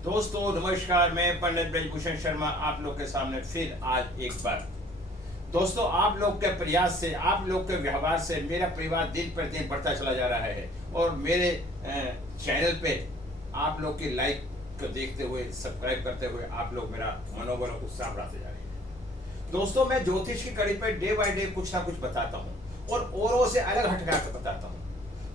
दोस्तों नमस्कार, मैं पंडित ब्रजभूषण शर्मा आप लोग के सामने फिर आज एक बार। दोस्तों, आप लोग के प्रयास से, आप लोग के व्यवहार से मेरा परिवार दिन प्रतिदिन बढ़ता चला जा रहा है और मेरे चैनल पे आप लोग की लाइक को देखते हुए, सब्सक्राइब करते हुए आप लोग मेरा मनोबल और उत्साह बढ़ाते जा रहे हैं। दोस्तों, मैं ज्योतिष की कड़ी पे डे बाय डे कुछ ना कुछ बताता हूँ और औरों से अलग हटकर के बताता हूँ।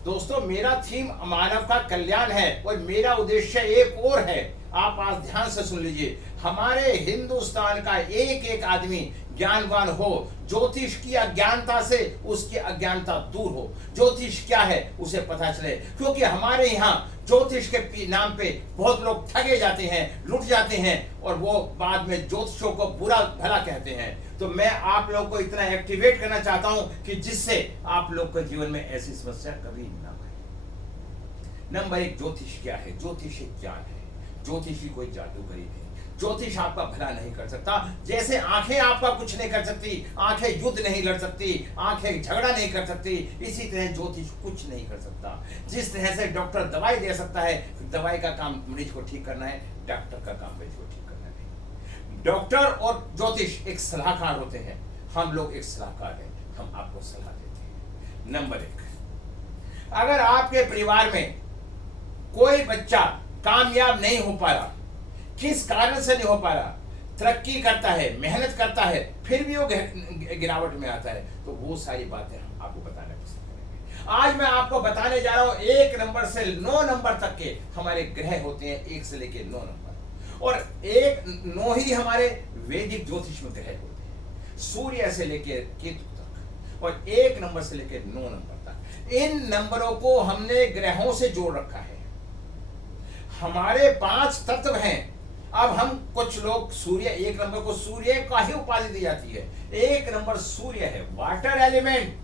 दोस्तों, मेरा थीम मानव का कल्याण है और मेरा उद्देश्य एक और है। आप आज ध्यान से सुन लीजिए। हमारे हिंदुस्तान का एक एक आदमी ज्ञानवान हो, ज्योतिष की अज्ञानता से उसकी अज्ञानता दूर हो, ज्योतिष क्या है उसे पता चले। क्योंकि हमारे यहाँ ज्योतिष के नाम पे बहुत लोग ठगे जाते हैं, लुट जाते हैं और वो बाद में ज्योतिषों को बुरा भला कहते हैं। तो मैं आप लोग को इतना एक्टिवेट करना चाहता हूं कि जिससे आप लोग के जीवन में ऐसी समस्या कभी ना आए। नंबर एक, ज्योतिष क्या है? ज्योतिष एक ज्ञान है। ज्योतिष ही कोई जादूगरी नहीं। ज्योतिष आपका भला नहीं कर सकता। जैसे आंखें आपका कुछ नहीं कर सकती, आंखें युद्ध नहीं लड़ सकती, आंखें झगड़ा नहीं कर सकती, इसी तरह ज्योतिष कुछ नहीं कर सकता। जिस तरह से डॉक्टर दवाई दे सकता है, दवाई का काम मरीज को ठीक करना है, डॉक्टर का काम मरीज को ठीक करना नहीं। डॉक्टर और ज्योतिष एक सलाहकार होते हैं। हम लोग एक सलाहकार हैं, हम आपको सलाह देते हैं। नंबर एक, अगर आपके परिवार में कोई बच्चा कामयाब नहीं हो पा रहा, किस कारण से नहीं हो पा रहा, तरक्की करता है, मेहनत करता है, फिर भी वो गिरावट में आता है, तो वो सारी बातें हम आपको बताने पसंद करेंगे। आज मैं आपको बताने जा रहा हूं 1 नंबर से 9 नंबर तक के हमारे ग्रह होते हैं, 1 से लेकर 9 नंबर, और 9 ही हमारे वैदिक ज्योतिष में ग्रह होते हैं, सूर्य से लेकर केतु तक, और 1 नंबर से लेकर 9 नंबर तक। इन नंबरों को हमने ग्रहों से जोड़ रखा है। हमारे 5 तत्व हैं। अब हम कुछ लोग सूर्य, 1 नंबर को सूर्य का ही उपाधि दी जाती है। 1 नंबर सूर्य है, वाटर एलिमेंट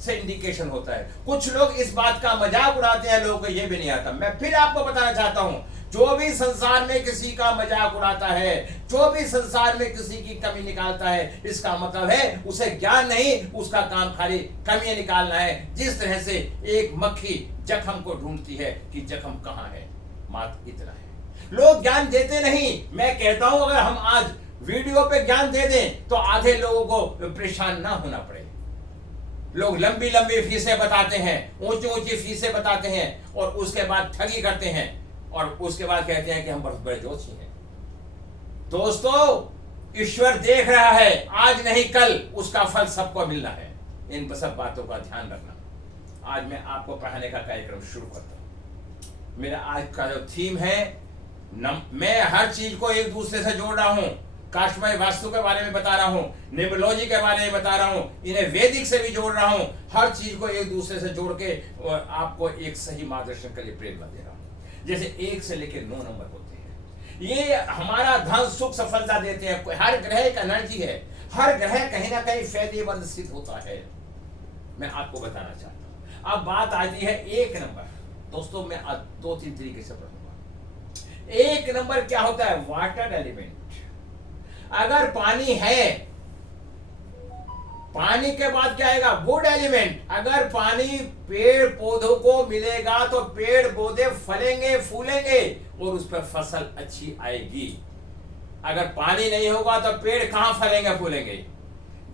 से इंडिकेशन होता है। कुछ लोग इस बात का मजाक उड़ाते हैं, लोगों को यह भी नहीं आता। मैं फिर आपको बताना चाहता हूं, जो भी संसार में किसी का मजाक उड़ाता है, जो भी संसार में किसी की कमी निकालता है, इसका मतलब है उसे ज्ञान नहीं, उसका काम खाली कमियां निकालना है। जिस तरह से एक मक्खी जख्म को ढूंढती है कि जख्म कहां है, मात्र इतना है। लोग ज्ञान देते नहीं। मैं कहता हूं अगर हम आज वीडियो पे ज्ञान दे दें तो आधे लोगों को परेशान ना होना पड़े। लोग लंबी लंबी फीसें बताते हैं, ऊंची ऊंची फीसें बताते हैं और उसके बाद ठगी करते हैं और उसके बाद कहते हैं कि हम बहुत बड़े ज्योतिषी हैं। दोस्तों, ईश्वर देख रहा है, आज नहीं कल उसका फल सबको मिलना है। इन सब बातों का ध्यान रखना। आज मैं आपको पढ़ाने का कार्यक्रम शुरू करता हूं। मेरा आज का जो थीम है, मैं हर चीज को एक दूसरे से जोड़ रहा हूं। काशमय वास्तु के बारे में बता रहा हूं, न्यूमरोलॉजी के बारे में बता रहा हूं, इन्हें वैदिक से भी जोड़ रहा हूं। हर चीज को एक दूसरे से जोड़ के और आपको एक सही मार्गदर्शन के लिए प्रेरणा दे रहा हूं। जैसे 1 से लेकर 9 नंबर होते हैं, ये हमारा धन सुख सफलता देते हैं। हर ग्रह एक एनर्जी है, हर ग्रह कहीं ना कहीं फायदेमंद सिद्ध होता है। मैं आपको बताना चाहता हूं। अब बात आती है 1 नंबर। दोस्तों, मैं 2-3 तरीके से पढ़ूंगा। 1 नंबर क्या होता है? Water element. अगर पानी है, पानी के बाद क्या आएगा? Would element. अगर पानी पेड़ पौधों को मिलेगा तो पेड़ पौधे फलेंगे, फूलेंगे और उस पर फसल अच्छी आएगी। अगर पानी नहीं होगा तो पेड़ कहां फलेंगे, फूलेंगे?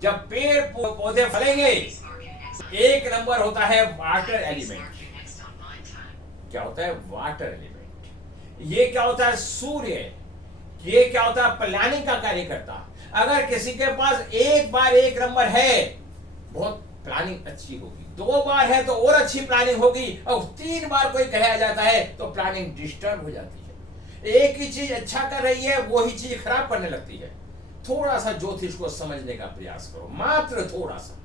जब पेड़ पौधे फलेंगे। 1 नंबर होता है वाटर एलिमेंट। क्या होता है? Water element. ये क्या होता है? सूर्य। ये क्या होता है? प्लानिंग का कार्य करता। अगर किसी के पास एक बार 1 नंबर है, बहुत प्लानिंग अच्छी होगी। 2 बार है तो और अच्छी प्लानिंग होगी, और 3 बार कोई कहा जाता है तो प्लानिंग डिस्टर्ब हो जाती है। एक ही चीज अच्छा कर रही है, वो ही चीज खराब करने लगती है। थोड़ा सा ज्योतिष को समझने का प्रयास करो, मात्र थोड़ा सा।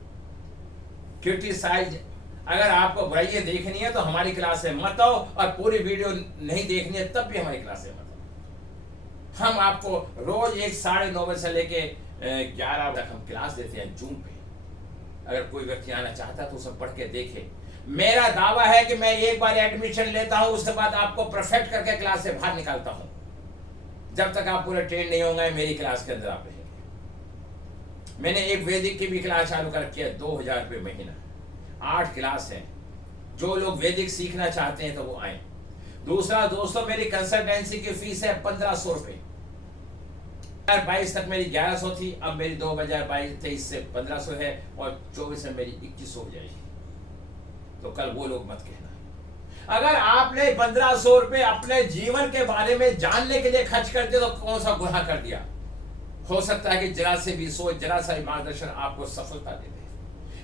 क्रिटिसाइज, अगर आपको बुराइयां देखनी है तो हमारी क्लास में मत आओ, और पूरी वीडियो नहीं देखनी है तब भी हमारी क्लास में मत आओ। हम आपको रोज 9:30 बजे से लेके 11 तक हम क्लास देते हैं जूम पे। अगर कोई व्यक्ति आना चाहता है तो उसे पढ़ के देखे। मेरा दावा है कि मैं एक बार एडमिशन लेता हूं, उसके बाद आपको परफेक्ट करके क्लास से बाहर निकालता हूं। जब तक आप पूरे ट्रेन नहीं होंगे मेरी क्लास के अंदर आप रहेंगे। मैंने एक वैदिक की भी क्लास चालू कर रखी है, 2000 रुपये महीना, 8 क्लास है। जो लोग वैदिक सीखना चाहते हैं तो वो आए। दूसरा दोस्तों, मेरी कंसल्टेंसी की फीस है 1500 रुपए। 2022 तक मेरी 1100 थी, अब मेरी 2022-23 से 1500 है और 24 में मेरी 2100 हो जाएगी। तो कल वो लोग मत कहना। अगर आपने 1500 रुपए अपने जीवन के बारे में जानने के लिए खर्च कर दिया तो कौन सा गुनाह कर दिया। हो सकता है कि जरा से भी सोच, जरा सा मार्गदर्शन आपको सफलता दे दे।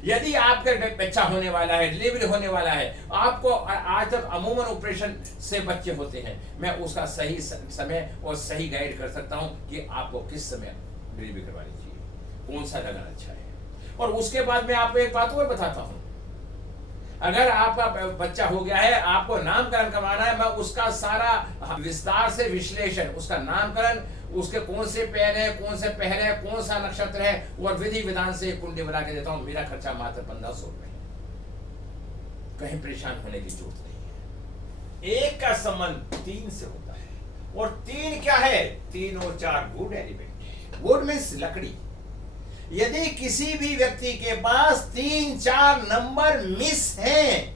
यदि आपके बच्चा होने वाला है, डिलीवरी होने वाला है, आपको आज तक अमूमन ऑपरेशन से बच्चे होते हैं, मैं उसका सही समय और सही गाइड कर सकता हूं कि आपको किस समय डिलीवरी करवानी चाहिए, कौन सा लगन अच्छा है। और उसके बाद मैं आपको एक बात और बताता हूं, अगर आपका बच्चा हो गया है, आपको नामकरण करवाना है, मैं उसका सारा विस्तार से विश्लेषण, उसका नामकरण, उसके कौन से पैर है, कौन से पहर है, कौन सा नक्षत्र है, और विधि विधान से कुंडली बना के देता हूं। मेरा खर्चा मात्र 1500 रुपए। कहीं परेशान होने की जरूरत नहीं है। एक का संबंध 3 से होता है, और 3 क्या है? 3 और 4 वुड एलिमेंट। वुड मीन्स लकड़ी। यदि किसी भी व्यक्ति के पास 3-4 नंबर मिस हैं,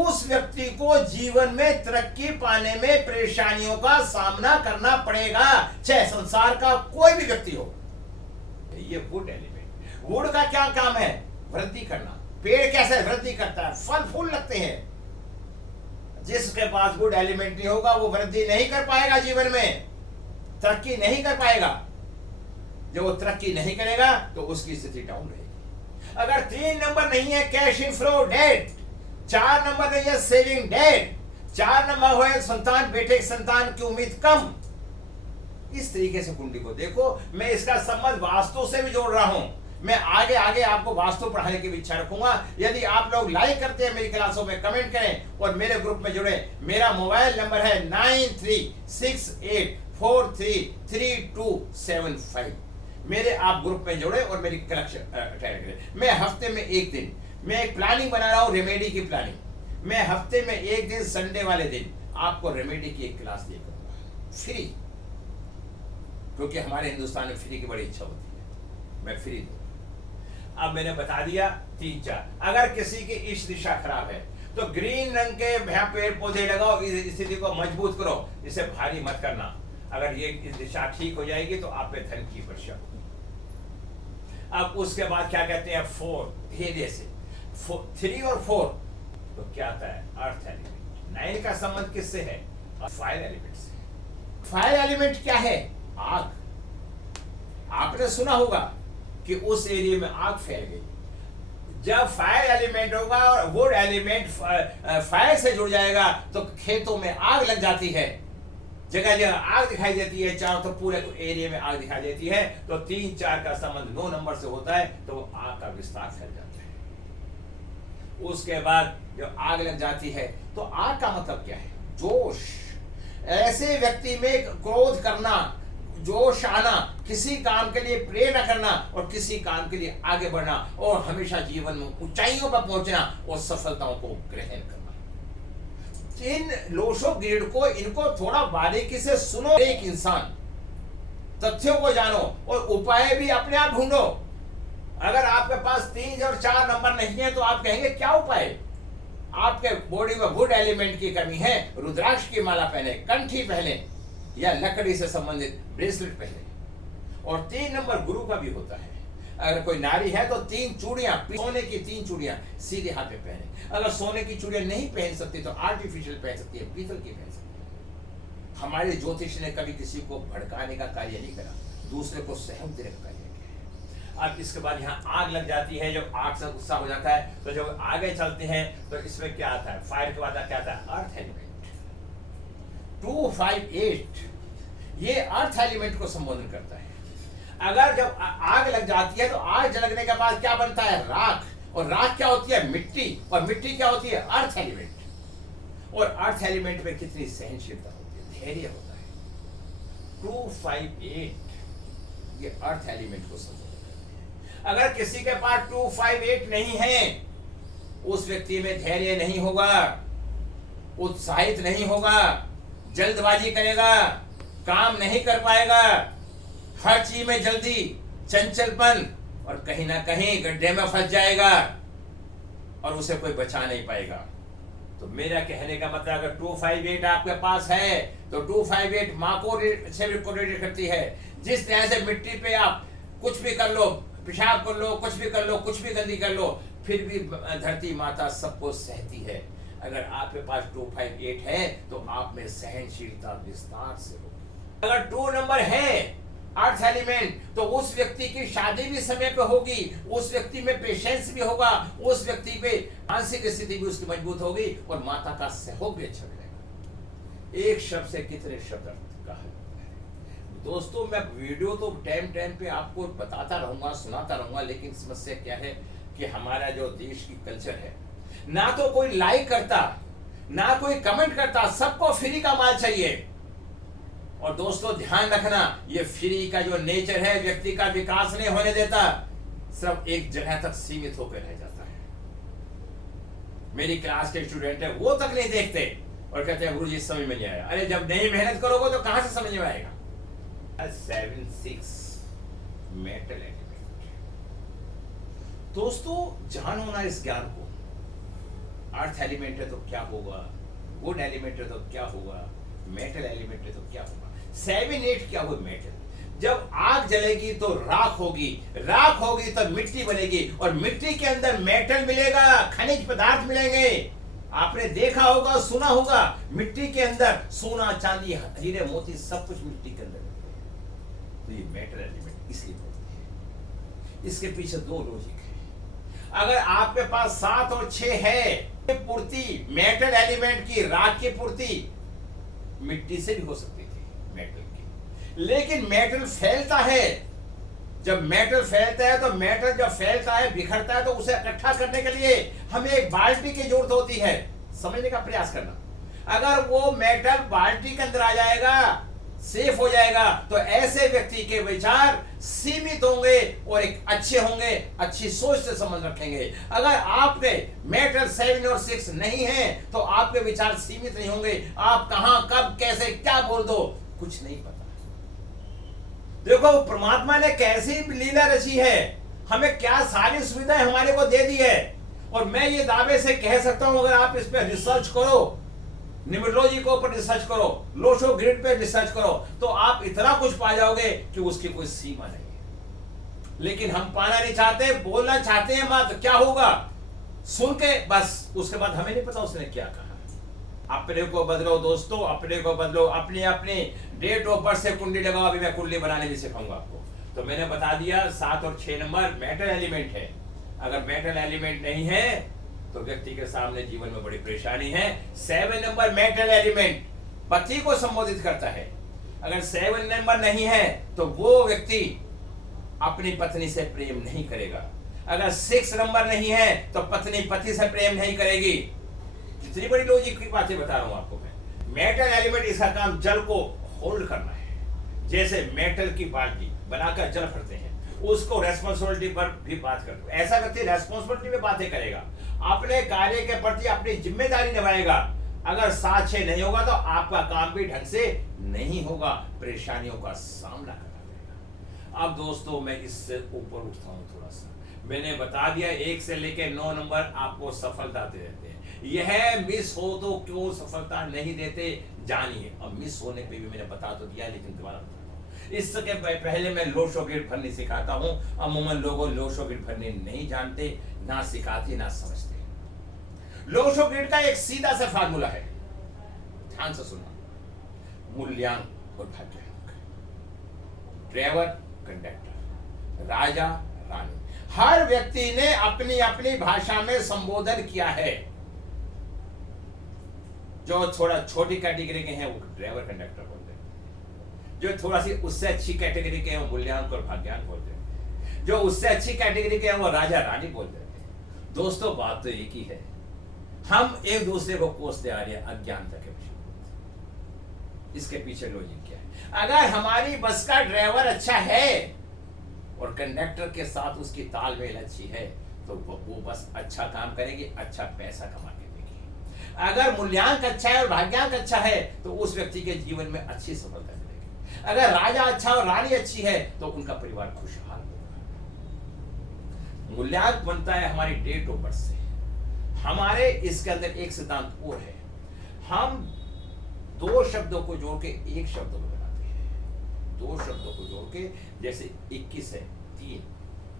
उस व्यक्ति को जीवन में तरक्की पाने में परेशानियों का सामना करना पड़ेगा, चाहे संसार का कोई भी व्यक्ति हो। ये वुड एलिमेंट। वुड का क्या काम है? वृद्धि करना। पेड़ कैसे वृद्धि करता है? फल फूल लगते हैं। जिसके पास वुड एलिमेंट नहीं होगा वो वृद्धि नहीं कर पाएगा, जीवन में तरक्की नहीं कर पाएगा। जब वो तरक्की नहीं करेगा तो उसकी स्थिति डाउन रहेगी। अगर 3 नंबर नहीं है, कैश इनफ्लो डेड। 4 नंबर नहीं है, सेविंग डेड। 4 नंबर हो, संतान, बेटे संतान की उम्मीद कम। इस तरीके से कुंडली को देखो। मैं इसका संबंध वास्तु से भी जोड़ रहा हूं। मैं आगे आगे आपको वास्तु पढ़ाने की भी इच्छा रखूंगा। यदि आप लोग लाइक करते हैं मेरी क्लासों में, कमेंट करें और मेरे ग्रुप में जुड़े। मेरा मोबाइल नंबर है 9368433275। मेरे आप ग्रुप में जुड़े और मेरी कलेक्शन अटेंड करें। मैं हफ्ते में एक दिन, मैं एक प्लानिंग बना रहा हूं, रेमेडी की प्लानिंग। मैं हफ्ते में एक दिन, संडे वाले दिन आपको रेमेडी की एक क्लास दिया करूंगा, फ्री। क्योंकि हमारे हिंदुस्तान में फ्री की बड़ी इच्छा होती है, मैं फ्री दूंगा। अब मैंने बता दिया 3-4। अगर किसी की इष्ट दिशा खराब है तो ग्रीन रंग के पेड़ पौधे लगाओ, इस स्थिति को मजबूत करो, इसे भारी मत करना। अगर ये दिशा ठीक हो जाएगी तो आप पे धन की वर्षा। अब उसके बाद क्या कहते हैं? 4, धीरे से 3 और 4 तो क्या आता है? Earth element. 9 का संबंध किससे है? फायर एलिमेंट से। फायर एलिमेंट क्या है? आग। आपने सुना होगा कि उस एरिया में आग फैल गई। जब फायर एलिमेंट होगा और वुड एलिमेंट फायर से जुड़ जाएगा तो खेतों में आग लग जाती है, जगह जगह आग दिखाई देती है, चारों तो पूरे एरिया में आग दिखाई देती है। तो 3-4 का संबंध 9 नंबर से होता है, तो वो आग का विस्तार फैल जाता है। उसके बाद जब आग लग जाती है तो आग का मतलब क्या है? जोश। ऐसे व्यक्ति में क्रोध करना, जोश आना, किसी काम के लिए प्रेरणा करना और किसी काम के लिए आगे बढ़ना और हमेशा जीवन में ऊंचाइयों पर पहुंचना और सफलताओं को ग्रहण करना। इन लोशो ग्रेड को, इनको थोड़ा बारीकी से सुनो। एक इंसान, तथ्यों को जानो और उपाय भी अपने आप ढूंढो। अगर आपके पास 3 और 4 नंबर नहीं है तो आप कहेंगे क्या उपाय? आपके बॉडी में वुड एलिमेंट की कमी है, रुद्राक्ष की माला पहने, कंठी पहने या लकड़ी से संबंधित ब्रेसलेट पहने। और 3 नंबर गुरु का भी होता है। अगर कोई नारी है तो 3 चूड़ियां, सोने की 3 चूड़ियां सीधे हाथ में पहने। अगर सोने की चूड़ियां नहीं पहन सकती तो आर्टिफिशियल पहन सकती है, पीतल की पहन सकती है। हमारे ज्योतिष ने कभी किसी को भड़काने का कार्य नहीं करा, दूसरे को सहम देने का कार्य किया है। अब इसके बाद यहाँ आग लग जाती है। जब आग से गुस्सा हो जाता है तो जब आगे चलते हैं तो इसमें क्या आता है? फायर के बाद क्या आता है? Earth element. 2, 5, 8 ये अर्थ एलिमेंट को संबोधन करता है। अगर जब आग लग जाती है तो आग जलने के बाद क्या बनता है? राख। और राख क्या होती है? मिट्टी। और मिट्टी क्या होती है? Earth element. और अर्थ एलिमेंट में कितनी सहनशीलता होती है, धैर्य होता है। 2, 5, 8 ये अर्थ एलिमेंट को संबोधन करते हैं। अगर किसी के पास 2, 5, 8 नहीं है, उस व्यक्ति में धैर्य नहीं होगा, उत्साहित नहीं होगा, जल्दबाजी करेगा, काम नहीं कर पाएगा, हर चीज में जल्दी, चंचलपन, और कहीं ना कहीं गड्ढे में फंस जाएगा और उसे कोई बचा नहीं पाएगा। तो मेरा कहने का मतलब अगर 258 आपके पास है तो 258 माँ को से रिलेट करती है। जिस तरह से मिट्टी पे आप कुछ भी कर लो, पेशाब कर लो, कुछ भी कर लो, कुछ भी गंदी कर लो, फिर भी धरती माता सबको सहती है। अगर आपके पास 258 है तो आप में सहनशीलता विस्तार से होगी। अगर 2 नंबर है अर्थ एलिमेंट, तो उस व्यक्ति की शादी भी समय पे होगी, उस व्यक्ति में पेशेंस भी होगा, उस व्यक्ति पे मानसिक स्थिति भी उसकी मजबूत होगी और माता का सहयोग भी अच्छा मिलेगा। एक शब्द से कितने शब्द कहा जाता है। दोस्तों मैं वीडियो तो टाइम पे आपको बताता रहूंगा, सुनाता रहूंगा, लेकिन समस्या क्या है कि हमारा जो देश की कल्चर है, ना तो कोई लाइक करता, ना कोई कमेंट करता, सबको फ्री का माल चाहिए। और दोस्तों ध्यान रखना, ये फ्री का जो नेचर है व्यक्ति का विकास नहीं होने देता, सब एक जगह तक सीमित होकर रह जाता है। मेरी क्लास के स्टूडेंट है वो तक नहीं देखते और कहते हैं गुरुजी समझ में नहीं आया। अरे जब नहीं मेहनत करोगे तो कहां से समझ में आएगा। 7-6 मेटल एलिमेंट। दोस्तों जान होना इस ज्ञान को। अर्थ एलिमेंट है तो क्या होगा, वुड एलिमेंट है तो क्या होगा, मेटल एलिमेंट है तो क्या होगा। 7-8 क्या हो मेटल। जब आग जलेगी तो राख होगी, राख होगी तो मिट्टी बनेगी और मिट्टी के अंदर मेटल मिलेगा, खनिज पदार्थ मिलेंगे। आपने देखा होगा, सुना होगा, मिट्टी के अंदर सोना, चांदी, हीरे, मोती सब कुछ मिट्टी के अंदर मिलते हैं। तो ये मेटल एलिमेंट इसलिए बोलते हैं। इसके पीछे 2 लॉजिक है। अगर आपके पास 7 और 6 है, पूर्ति मेटल एलिमेंट की, राख की पूर्ति मिट्टी से भी हो सकती थी मेटल की, लेकिन मेटल फैलता है। जब मेटल फैलता है तो मेटल जब फैलता है, बिखरता है, तो उसे इकट्ठा करने के लिए हमें एक बाल्टी की जरूरत होती है। समझने का प्रयास करना। अगर वो मेटल बाल्टी के अंदर आ जाएगा, सेफ हो जाएगा, तो ऐसे व्यक्ति के विचार सीमित होंगे और एक अच्छे होंगे, अच्छी सोच से संबंध रखेंगे। अगर आपके मेटल 7 और 6 नहीं है तो आपके विचार सीमित नहीं होंगे। आप कहां, कब, कैसे, क्या बोल दो, कुछ नहीं पता। देखो परमात्मा ने कैसी लीला रची है, हमें क्या सारी सुविधाएं हमारे को दे दी है। और मैं ये दावे से कह सकता हूं, अगर आप इस पर रिसर्च करो, न्यूमरोलॉजी के ऊपर रिसर्च करो, लोशो ग्रिड पे रिसर्च करो, तो आप इतना कुछ पा जाओगे कि उसकी कोई सीमा नहीं है। लेकिन हम पाना नहीं चाहते, बोलना चाहते हैं मत, क्या होगा सुन के बस, उसके बाद हमें नहीं पता उसने क्या कहा। अपने को बदलो दोस्तों, अपने को बदलो। अपनी अपनी डेट ऑफ बर्थ से कुंडली लगाओ। अभी मैं कुंडली बनाने भी सिखाऊंगा आपको। तो मैंने बता दिया 7 और 6 नंबर मेटल एलिमेंट है। अगर मेटल एलिमेंट नहीं है तो व्यक्ति के सामने जीवन में बड़ी परेशानी है। 7 नंबर मेटल एलिमेंट पति को संबोधित करता है। अगर 7 नंबर नहीं है तो वो व्यक्ति अपनी पत्नी से प्रेम नहीं करेगा। अगर 6 नंबर नहीं है तो पत्नी पति से प्रेम नहीं करेगी। कितनी बड़ी लॉजिक की बातें बता रहा हूं आपको मैं। मेटल एलिमेंट इसका काम जल को होल्ड करना है। जैसे मेटल की बाल्टी बनाकर जल भरते हैं, उसको रेस्पॉन्सिबिलिटी पर भी बात करते हैं। ऐसा व्यक्ति रेस्पॉन्सिबिलिटी में बातें करेगा, अपने कार्य के प्रति अपनी जिम्मेदारी निभाएगा। अगर 7-6 नहीं होगा तो आपका काम भी ढंग से नहीं होगा, परेशानियों का सामना करना पड़ेगा। अब दोस्तों मैं इससे ऊपर उठता हूं थोड़ा सा। मैंने बता दिया 1 से लेकर 9 नंबर आपको सफलता दे देते हैं। यह मिस हो तो क्यों सफलता नहीं देते जानिए। अब मिस होने पे भी मैंने बता तो दिया, लेकिन दोबारा बताता हूं। इसके पहले मैं लोशो ग्रिड भरनी सिखाता हूं। अमूमन लोगों लोशो ग्रिड भरने नहीं जानते, ना सिखाते, ना समझते। लोशो ग्रिड का एक सीधा सा फार्मूला है, ध्यान से सुनना। मूल्यांक और भाग्यांक, ड्राइवर, कंडक्टर, राजा, रानी। हर व्यक्ति ने अपनी अपनी भाषा में संबोधन किया है। जो थोड़ा छोटी कैटेगरी के हैं वो ड्राइवर, कंडक्टर बोलते हैं। जो थोड़ा सी उससे अच्छी कैटेगरी के हैं वो मूल्यांक और भाग्यांक बोलते हैं। जो उससे अच्छी कैटेगरी के हैं वो राजा, रानी बोलते हैं। दोस्तों बात तो एक ही है, हम एक दूसरे को कोसते आ रहे हैं अज्ञानता के विषय। इसके पीछे लॉजिक क्या है? अगर हमारी बस का ड्राइवर अच्छा है और कंडक्टर के साथ उसकी तालमेल अच्छी है तो वो बस अच्छा काम करेगी, अच्छा पैसा कमा के देगी। अगर मूल्यांक अच्छा है और भाग्यांक अच्छा है तो उस व्यक्ति के जीवन में अच्छी सफलता मिलेगी। अगर राजा अच्छा और रानी अच्छी है तो उनका परिवार खुशहाल होगा। मूल्यांक बनता है हमारी डेट ऑफ बर्थ से। हमारे इसके अंदर एक सिद्धांत और है, हम दो शब्दों को जोड़ के एक शब्द बनाते हैं। दो शब्दों को जोड़ के, जैसे 21 है 3,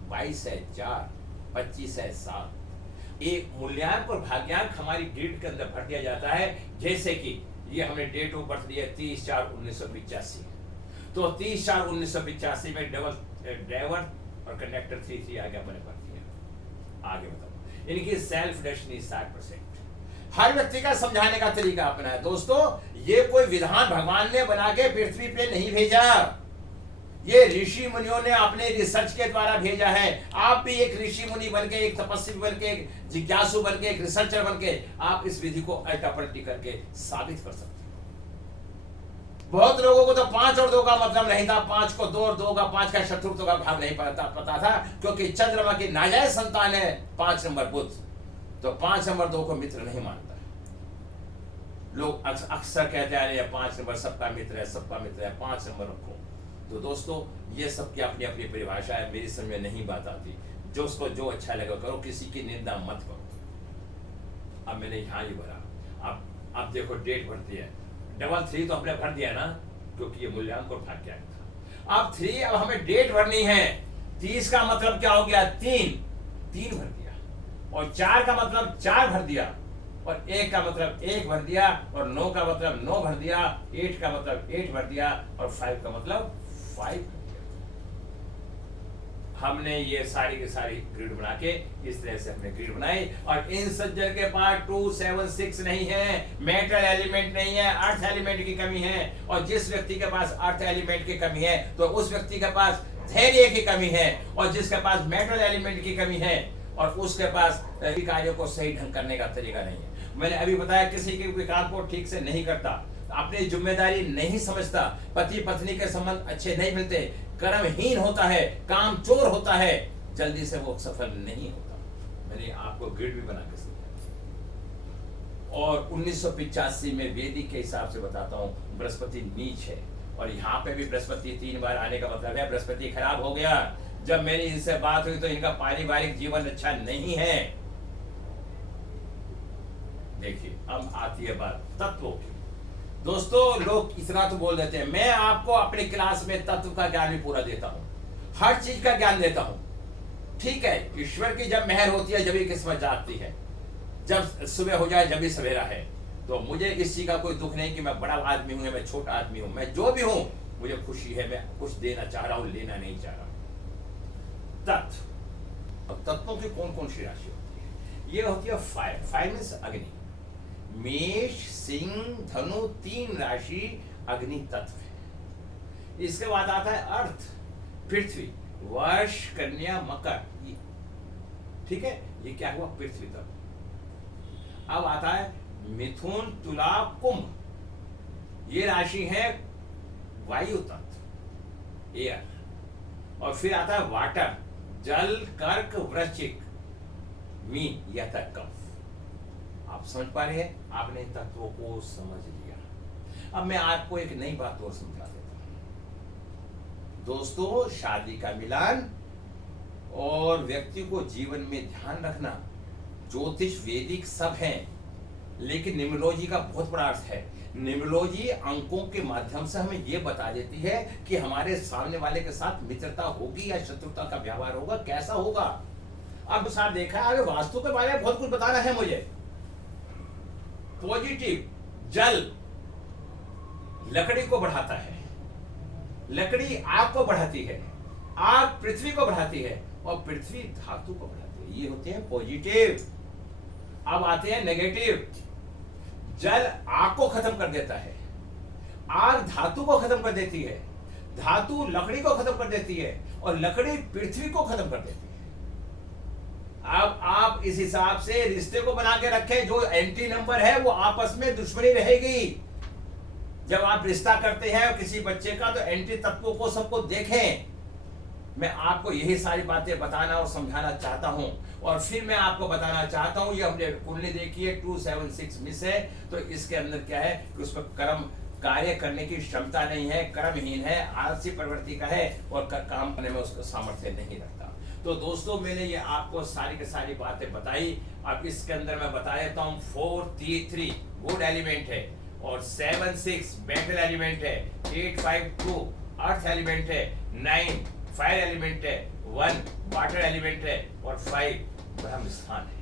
22 है 4, 25 है 7। एक मूल्यांक और भाग्यांक हमारी ग्रिड के अंदर भर दिया जाता है। जैसे कि ये हमने डेट ऑफ बर्थ दिया 30/4/1985, तो 30/4/1985 में ड्राइवर और कंडक्टर 3 आगे अपने भर दिया। आगे बताओ, इनकी सेल्फ डेस्टिनी 60%। हर व्यक्ति का समझाने का तरीका अपना है। दोस्तों, ये कोई विधान भगवान ने बना के पृथ्वी पे नहीं भेजा, ये ऋषि मुनियों ने अपने रिसर्च के द्वारा भेजा है। आप भी एक ऋषि मुनि बन के, एक तपस्वी बन के, एक जिज्ञासु बन के, एक रिसर्चर बन के आप इस विधि को अल्टा पलटी करके साबित कर सकते हैं। बहुत लोगों को तो 5 और 2 का मतलब नहीं था, 5 को 2 और 2 का 5 का शत्रुत्व का भाव नहीं पता था, क्योंकि चंद्रमा की नाजायज संतान है 5 नंबर बुध, तो 5 नंबर 2 को मित्र नहीं मानता। लोग अक्सर कहते आ रहे हैं 5 नंबर सबका मित्र है, सबका मित्र है, 5 नंबर रखो। तो दोस्तों, ये सबकी अपनी अपनी परिभाषा है, मेरी समझ में नहीं बात आती। जो उसको जो अच्छा लगा करो, किसी की निंदा मत करो। अब मैंने यहाँ ही भरा, अब देखो डेट भरती है 3 तो हमने भर दिया ना, क्योंकि ये मूल्यांक और भाग्यांक था। अब 3, अब हमें डेट भरनी है। 30 का मतलब क्या हो गया? 3 भर दिया, और 4 का मतलब 4 भर दिया, और 1 का मतलब 1 भर दिया, और 9 का मतलब 9 भर दिया, 8 का मतलब 8 भर दिया, और 5 का मतलब 5 भर दिया। हमने ये सारी की सारी ग्रिड बना के इस तरह से हमने ग्रिड बनाई। और इन सज्जन के पास 2, 7, 6 नहीं है, मेटल एलिमेंट नहीं है, अर्थ एलिमेंट की कमी है। और जिस व्यक्ति के पास अर्थ एलिमेंट की कमी है, तो उस व्यक्ति के पास धैर्य की कमी है, और जिसके पास मेटल एलिमेंट की कमी है, और उसके पास कार्यों को सही ढंग करने का तरीका नहीं है। मैंने अभी बताया, किसी के काम को ठीक से नहीं करता, अपनी जिम्मेदारी नहीं समझता, पति पत्नी के संबंध अच्छे नहीं मिलते, कर्महीन होता है, काम चोर होता है, जल्दी से वो सफल नहीं होता। मैंने आपको ग्रिड भी बना के सिखाया। और 1985 में वैदिक के हिसाब से बताता हूँ, बृहस्पति नीच है, और यहाँ पे भी बृहस्पति 3 बार आने का मतलब है बृहस्पति खराब हो गया। जब मेरी इनसे बात हुई तो इनका पारिवारिक जीवन अच्छा नहीं है। देखिए, अब आती है बात तत्वों की। दोस्तों, लोग इतना तो बोल देते हैं, मैं आपको अपनी क्लास में तत्व का ज्ञान भी पूरा देता हूं, हर चीज का ज्ञान देता हूं। ठीक है, ईश्वर की जब मेहर होती है जब ही किस्मत जागती है, जब सुबह हो जाए जब ही सवेरा है। तो मुझे इस चीज का कोई दुख नहीं कि मैं बड़ा आदमी हूं, मैं छोटा आदमी हूं, मैं जो भी हूं, मुझे खुशी है, मैं कुछ देना चाह रहा हूं, लेना नहीं चाह रहा। तत्व, अब तत्वों की कौन कौन सी राशि होती है? ये होती है फायर। फायर मीन्स अग्नि। मेष, सिंह, धनु 3 राशि अग्नि तत्व है। इसके बाद आता है अर्थ, पृथ्वी, वर्ष, कन्या, मकर। ठीक है, ये क्या हुआ? पृथ्वी तत्व। अब आता है मिथुन, तुला, कुंभ। ये राशि है वायु तत्व, एयर। और फिर आता है वाटर, जल, कर्क, वृश्चिक, मीन, या तक कफ। आप समझ पा रहे हैं? आपने तत्वों को समझ लिया। अब मैं आपको एक नई बात और समझा देता हूं। दोस्तों, शादी का मिलान और व्यक्ति को जीवन में ध्यान रखना, ज्योतिष, वैदिक सब है, लेकिन न्यूमरोलॉजी का बहुत बड़ा अर्थ है। न्यूमरोलॉजी अंकों के माध्यम से हमें यह बता देती है कि हमारे सामने वाले के साथ मित्रता होगी या शत्रुता का व्यवहार होगा, कैसा होगा। अब साथ देखा है, वास्तु के बारे में बहुत कुछ बताना है मुझे। पॉजिटिव, जल लकड़ी को बढ़ाता है, लकड़ी आग को बढ़ाती है, आग पृथ्वी को बढ़ाती है, और पृथ्वी धातु को बढ़ाती है। ये होते हैं पॉजिटिव। अब आते हैं नेगेटिव। जल आग को खत्म कर देता है, आग धातु को खत्म कर देती है, धातु लकड़ी को खत्म कर देती है, और लकड़ी पृथ्वी को खत्म कर देती है। अब आप इस हिसाब से रिश्ते को बना के रखें, जो एंटी नंबर है वो आपस में दुश्मनी रहेगी। जब आप रिश्ता करते हैं किसी बच्चे का, तो एंटी तत्वों को सबको देखें। मैं आपको यही सारी बातें बताना और समझाना चाहता हूं। और फिर मैं आपको बताना चाहता हूं, ये हमने कुंडली देखी है 276 मिस है, तो इसके अंदर क्या है कि उस पर कर्म कार्य करने की क्षमता नहीं है, कर्महीन है, आलसी प्रवृत्ति का है, और काम करने में उसका सामर्थ्य नहीं रखता। तो दोस्तों मैंने ये आपको सारी की सारी बातें बताई। अब इसके अंदर मैं बता देता हूँ 4-3 वुड एलिमेंट है, और 7-6 मेटल एलिमेंट है, 8-5-2 अर्थ एलिमेंट है, 9 फायर एलिमेंट है, 1 वाटर एलिमेंट है, और 5 ब्रह्म स्थान है।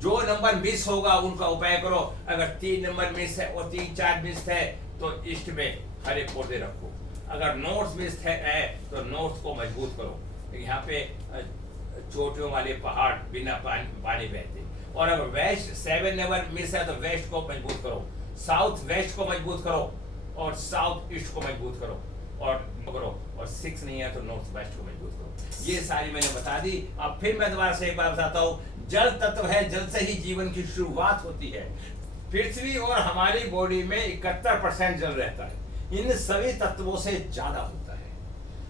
जो नंबर मिस होगा उनका उपाय करो। अगर 3 नंबर मिस है और 3-4 मिस है तो ईस्ट में हरे पौधे रखो। अगर नॉर्थ मिस है तो नॉर्थ को मजबूत करो। यहाँ पे चोटियों वाले पहाड़ बिना पानी बहते। और अगर वेस्ट 7 नंबर मिस है तो वेस्ट को मजबूत करो, साउथ वेस्ट को मजबूत करो, और साउथ ईस्ट को मजबूत करो, और 6 नहीं है तो नॉर्थ वेस्ट को मजबूत करो। ये सारी मैंने बता दी। अब फिर मैं दोबारा से एक बार बताता हूँ। जल तत्व है, जल से ही जीवन की शुरुआत होती है। पृथ्वी और हमारी बॉडी में 71% जल रहता है। इन सभी तत्वों से ज्यादा होता है।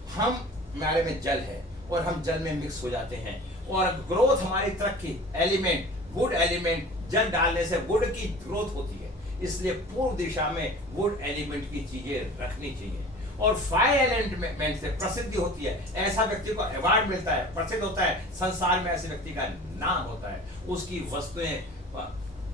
हमारे में जल है और हम जल में मिक्स हो जाते हैं, और ग्रोथ हमारी तरक्की एलिमेंट वुड एलिमेंट जल डालने से वुड की ग्रोथ होती है। इसलिए पूर्व दिशा में वुड एलिमेंट की चीजें रखनी चाहिए। और फायर एलिमेंट से प्रसिद्धि होती है। ऐसा व्यक्ति को अवार्ड मिलता है, प्रसिद्ध होता है, संसार में ऐसे व्यक्ति का नाम होता है। उसकी वस्तुएं,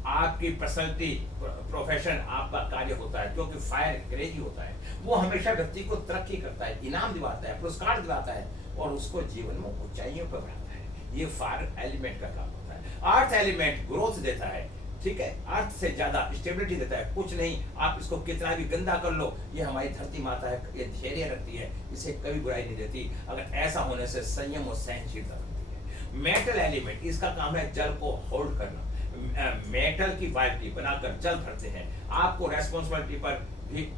आपकी पर्सनैलिटी, प्रोफेशन, आपका कार्य होता है, क्योंकि फायर क्रेजी होता है। वो हमेशा व्यक्ति को तरक्की करता है, इनाम दिलाता है, पुरस्कार दिलाता है, और उसको जीवन में ऊंचाइयों पर बढ़ाता है। ये फायर एलिमेंट का काम होता है। अर्थ एलिमेंट ग्रोथ देता है, ठीक है, अर्थ से ज्यादा स्टेबिलिटी देता है। कुछ नहीं, आप इसको कितना भी गंदा कर लो, ये हमारी धरती माता है, ये धैर्य रखती है, इसे कभी बुराई नहीं देती। अगर ऐसा होने से संयम और सहनशीलता बनती है। मेटल एलिमेंट, इसका काम है जल को होल्ड करना। मेटल की बाल्टी बनाकर जल भरते हैं। आपको रेस्पॉन्सिबिलिटी पर भी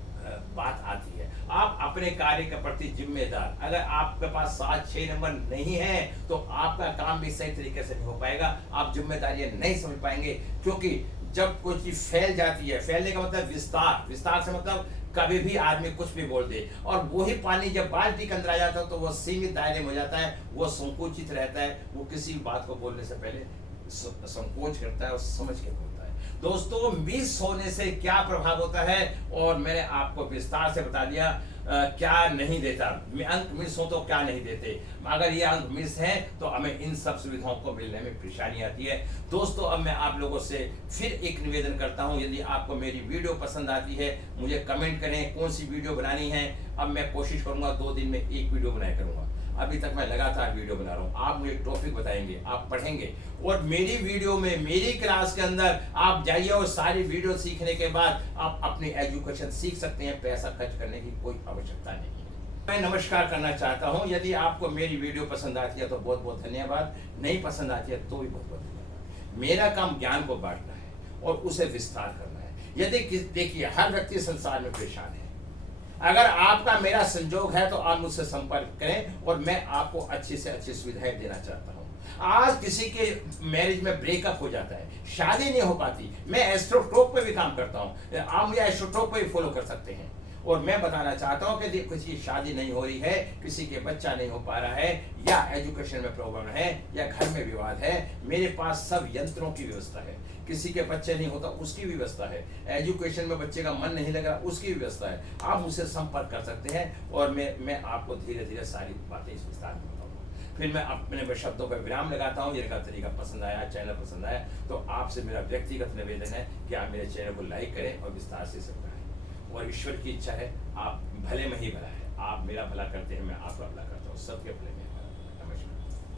बात आती है। आप अपने कार्य के प्रति जिम्मेदार। अगर आपके पास 7-6 नंबर नहीं है तो आपका काम भी सही तरीके से नहीं हो पाएगा। आप जिम्मेदारियां नहीं समझ पाएंगे, क्योंकि जब कोई चीज फैल जाती है, फैलने का मतलब विस्तार, विस्तार से मतलब कभी भी आदमी कुछ भी बोल दे, और वही पानी जब बाल्टी के अंदर आ जाता है तो वो सीमित दायरे में हो जाता है, वो संकुचित रहता है, वो किसी भी बात को बोलने से पहले संकोच करता है और समझ के बोलता है। दोस्तों, मिस होने से क्या प्रभाव होता है, और मैंने आपको विस्तार से बता दिया क्या नहीं देता। अंक मिस हो तो क्या नहीं देते। अगर ये अंक मिस है तो हमें इन सब सुविधाओं को मिलने में परेशानी आती है। दोस्तों, अब मैं आप लोगों से फिर एक निवेदन करता हूं, यदि आपको मेरी वीडियो पसंद आती है मुझे कमेंट करें कौन सी वीडियो बनानी है। अब मैं कोशिश करूंगा 2 दिन में एक वीडियो बनाया करूंगा। अभी तक मैं लगातार वीडियो बना रहा हूँ। आप मुझे टॉपिक बताएंगे, आप पढ़ेंगे, और मेरी वीडियो में, मेरी क्लास के अंदर आप जाइए, और सारी वीडियो सीखने के बाद आप अपनी एजुकेशन सीख सकते हैं। पैसा खर्च करने की कोई आवश्यकता नहीं है। मैं नमस्कार करना चाहता हूँ। यदि आपको मेरी वीडियो पसंद आती है तो बहुत बहुत धन्यवाद, नहीं पसंद आती है तो भी बहुत बहुत धन्यवाद। मेरा काम ज्ञान को बांटना है और उसे विस्तार करना है। यदि देखिए, हर व्यक्ति संसार में परेशान है। अगर आपका मेरा संजोग है तो आप मुझसे संपर्क करें, और मैं आपको अच्छी से अच्छी सुविधाएं देना चाहता हूं। आज किसी के मैरिज में ब्रेकअप हो जाता है, शादी नहीं हो पाती, मैं एस्ट्रोटॉक पे भी काम करता हूं। आप मुझे एस्ट्रोटॉक पे भी फॉलो कर सकते हैं। और मैं बताना चाहता हूं कि किसी की शादी नहीं हो रही है, किसी के बच्चा नहीं हो पा रहा है, या एजुकेशन में प्रॉब्लम है, या घर में विवाद है, मेरे पास सब यंत्रों की व्यवस्था है। किसी के बच्चे नहीं होता उसकी भी व्यवस्था है, एजुकेशन में बच्चे का मन नहीं लग रहा उसकी भी व्यवस्था है। आप मुझसे संपर्क कर सकते हैं, और मैं आपको धीरे धीरे सारी बातें इस विस्तार में बताऊंगा। फिर मैं अपने शब्दों पर विराम लगाता हूँ। यदि तरीका पसंद आया, चैनल पसंद आया, तो आपसे मेरा व्यक्तिगत निवेदन है कि आप मेरे चैनल को लाइक करें और विस्तार से सब्सक्राइब। और ईश्वर की इच्छा है, आप भले में ही भला है। आप मेरा भला करते हैं, मैं आपका भला करता हूँ, सबके भले में।